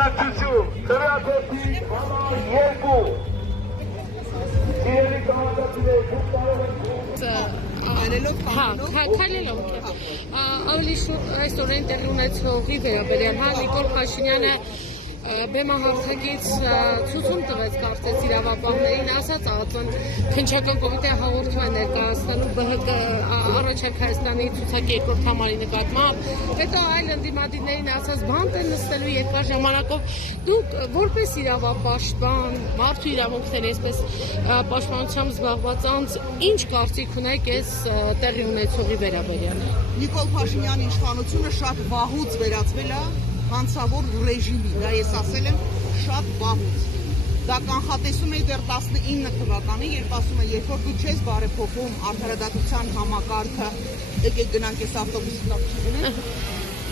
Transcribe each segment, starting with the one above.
մասնակցություն, քրեատիվ համար 2 Իրերի կամակացիներ, դուք կարող եք քայլելով ավելի այսօրեն տեղի ունեցողի վերաբերյալ Նիկոլ Փաշինյանը բեմահարթակից ցուցում տվեց կարծես իրավապահներին, ասաց ԱՏՄ-ն քննչական կոմիտե հաղորդում է ներկայացնելու ԲՀԿ առաջիկ Հայաստանի ցուցակի երկրորդ համարի նկատմամբ, հետո այլ ընդդիմադիրներին ասաց բանտ են նստելու երկար ժամանակով, դուք որպես իրավապաշտպան, մարդու իրավունքների այսպես պաշտպանությամբ զբաղված անձ, ինչ կարծիք ունեք այս տեղի ունեցողի վերաբերյալ։ Նիկոլ Փաշինյանի իշխանությունը շատ վաղուց վերածվել է հանցավոր ռեժիմի, դա ես ասել եմ շատ վաղուց։ Դա կանխատեսում էի դեռ 19 թվականին, երբ ասում է, երբ որ դու չես բարեփոխում արդարադատության համակարգը, եկեք գնանք այս ավտոբուսի տակ չգնանք,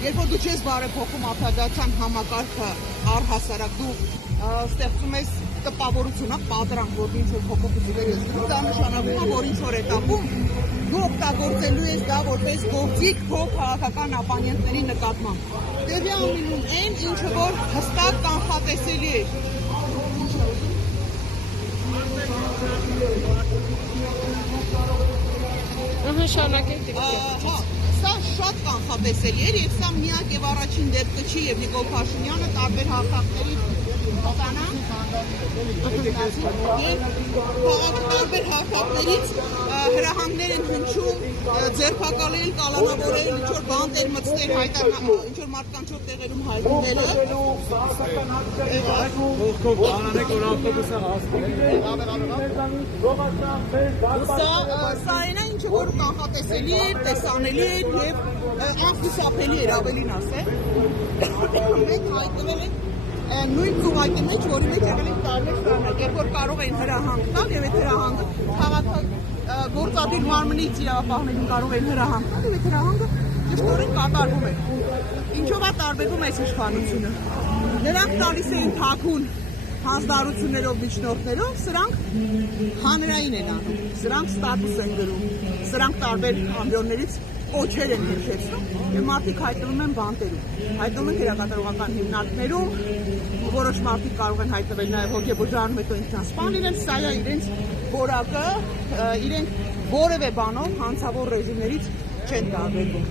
երբ որ դու չես բարեփոխում արդարադատության համակարգը առհասարակ, դու ստեղծում ես տպավորություն, պատրանք, որ ինչ-որ փոփոխություններ ես, դա նշանակում է, որ ինչ-որ էտապում դու օգտագործելու ես դա որպես գործիք քո քաղաքական ապանյակների նկատմամբ։ Տեղի ամինում այն, ինչը որ հստակ կանխատեսելի է։ Շարունակեք։ Սա շատ կանխատեսելի էր եւ սա միակ եւ առաջին դեպքը չի եւ Նիկոլ Փաշինյանը տարբեր հաղթանակների տարբեր հաղթանակներից հրահանգներ են հնչում, ձերբակալել, կալանավորել, ինչ-որ բանտեր մտցնել, ինչ-որ մարդկանց տեղերում հայտնելը։ Սա այն է, ինչը որ կանխատեսելի էր, տեսանելի էր եւ անխուսափելի էր, ավելին ասել։ Մենք հայտնվել ենք նույն ծուղակի մեջ, որի մեջ եղել են տարբեր շրջանակ, երբ որ կարող էին հրահանգ տալ եւ այդ հրահանգը գործադիր մարմնից իրավապահներին կարող էին հրահանգ տալ եւ այդ հրահանգը ճշտորեն կատարվում էր։ Ինչով է տարբերվում այս իշխանությունը։ Նրանք տալիս էին թաքուն հանձնարարություններով, միջնորդներով, սրանք հանրային են անում, սրանք ստատուս են գրում, սրանք տարբեր ամբիոններից կոչեր են հնչեցնում եւ մարդիկ հայտնվում են բանտերում, հայտնվում են քրեակատարողական հիմնարկներում, որոշ մարդիկ կարող են հայտնվել նաեւ հոգեբուժարանում, հետո ինքնասպան լինել, սա է իրենց որակը, իրենք որևէ բանով հանցավոր ռեժիմներից չեն տարբերվում։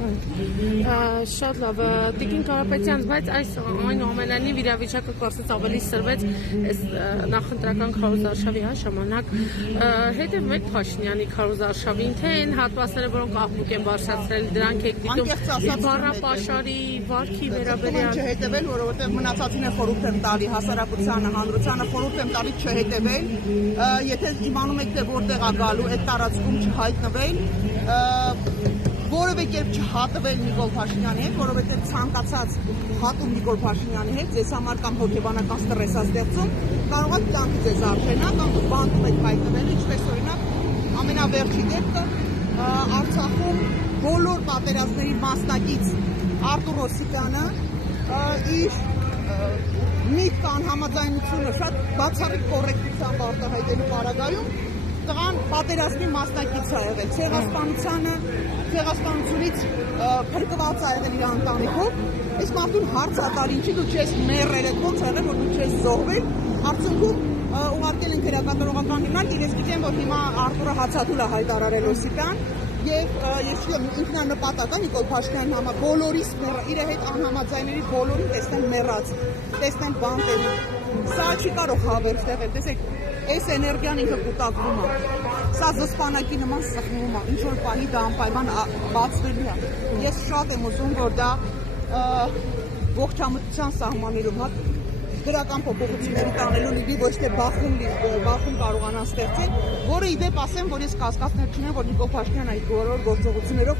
Շատ լավ, Տիկին Կարապետյան, բայց այս այնուամենայնիվ իրավիճակը կարծես ավելի սրվեց այս նախընտրական քարոզարշավի ժամանակ, հետևում եք Փաշինյանի քարոզարշավին, թե այն հատվածները, որոնք աղմուկ են բարձրացրել, դրանք եք դիտում բառապաշարի վարքի վերաբերյալ։ Չհետևել, որովհետև մնացածին է խորհուրդ եմ տալի հասարակությանը, հանրությանը խորհուրդ եմ տալի չհետևել, եթե իմանում եք, թե որտեղ է գալու այդ տարածքում չհայտնվել, որևէ կերպ չհատվել Նիկոլ Փաշինյանի հետ, որովհետև ցանկացած հատում Նիկոլ Փաշինյանի հետ ձեզ համար կամ հոգեբանական ստրես է ստեղծում, կարող է կյանքի ձեզ արժենա կամ դուք բանտում եք հայտնվել, ինչպես օրինակ ամենավերջի դեպքը Արցախում բոլոր պատերազմների մասնակից Արտուր Օսիպյանը իր միտք անհամաձայնությունը շատ բացառիկ կոռեկտությամբ արտահայտելու պարագայում տղան պատերազմի մասնակից է եղել, ցեղասպանությունից փրկված է եղել իր ընտանիքով, այս մարդուն հարց է տալի, ինչի դու չես մեռել, ոնց եղել, որ դու չես զոհվել, արդյունքում ուղարկել են քրեակատարողական հիմնարկ, ես գիտեմ, որ հիմա Արտուրը հացադուլ է հայտարարել Օսիպյան, եւ ես չգիտեմ ինքնանպատակ է Նիկոլ Փաշինյանի համար բոլորիս իր հետ անհամաձայնների բոլորին տեսնեն մեռած, տեսնեն բանտերի, սա չի կարող հավերժ տեղել, տեսեք, այս էներգիան ինքը կուտակվում է, սա զսպանակի նման սխմում է, ինչ որ պահի դա անպայման բացվելու է, ես շատ եմ ուզում, որ դա ողջամտության սահմաններում դրական փոփոխությունների տանելու լինի, ոչ թե բախում կարողանան ստեղծել, որը ի դեպ ասեմ, որ ես կասկածներ չունեմ, որ Նիկոլ Փաշինյանը այդ բոլոր գործողություններով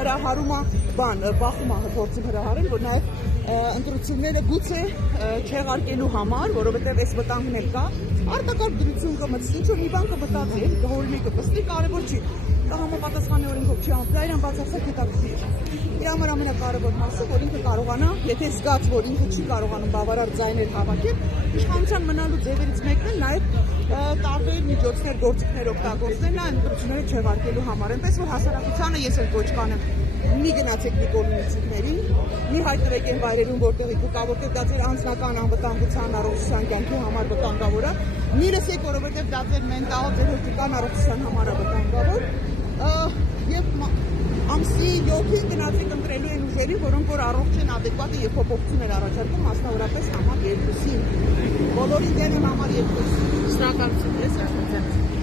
հրահարում է բախում է փորձում հրահարել, որ նաև ընտրությունները գուցե չեղարկելու համար, որովհետև այս վտանգն էլ կա, արտակարգ դրություն կմտցնի, ինչ որ մի բան կմտածի, կհորմի կպստի, կարևոր չի, դա համապատասխանի օրենքով չի անում, դա իրան բացարձակ հետաքրքիր։ Իր համար ամենակարևոր մասը, որ ինքը կարողանա, եթե զգաց, որ ինքը չի կարողանում բավարար ձայներ հավաքել, իշխանության մնալու ձևերից մեկն է նաև տարբեր միջոցներ, գործիքներ օգտագործել այն ընտրությունները չեղարկելու համար, այնպես որ հասարակությանը ես էլ կոչ կանեմ մի գնացեք Նիկոլի միջիկներին, մի հայտնվեք այն վայրերում, որտեղ եք կա, որտեղ դա ձեր անձնական անվտանգության առողջության կյանքի համար վտանգավոր է, մի լսեք, որովհետև դա ձեր մենտալ, ձեր հոգեկան առողջության համար է վտանգավոր, եւ ամսի 7-ին գնացեք ընտրելու այն ուժերին, որոնք որ առողջ են, adekvat եւ փոփոխություններ առաջարկում, մասնավորապես համար 2-ին։ Բոլորին դեն եմ համար 2-ին։ Շնորհակալություն։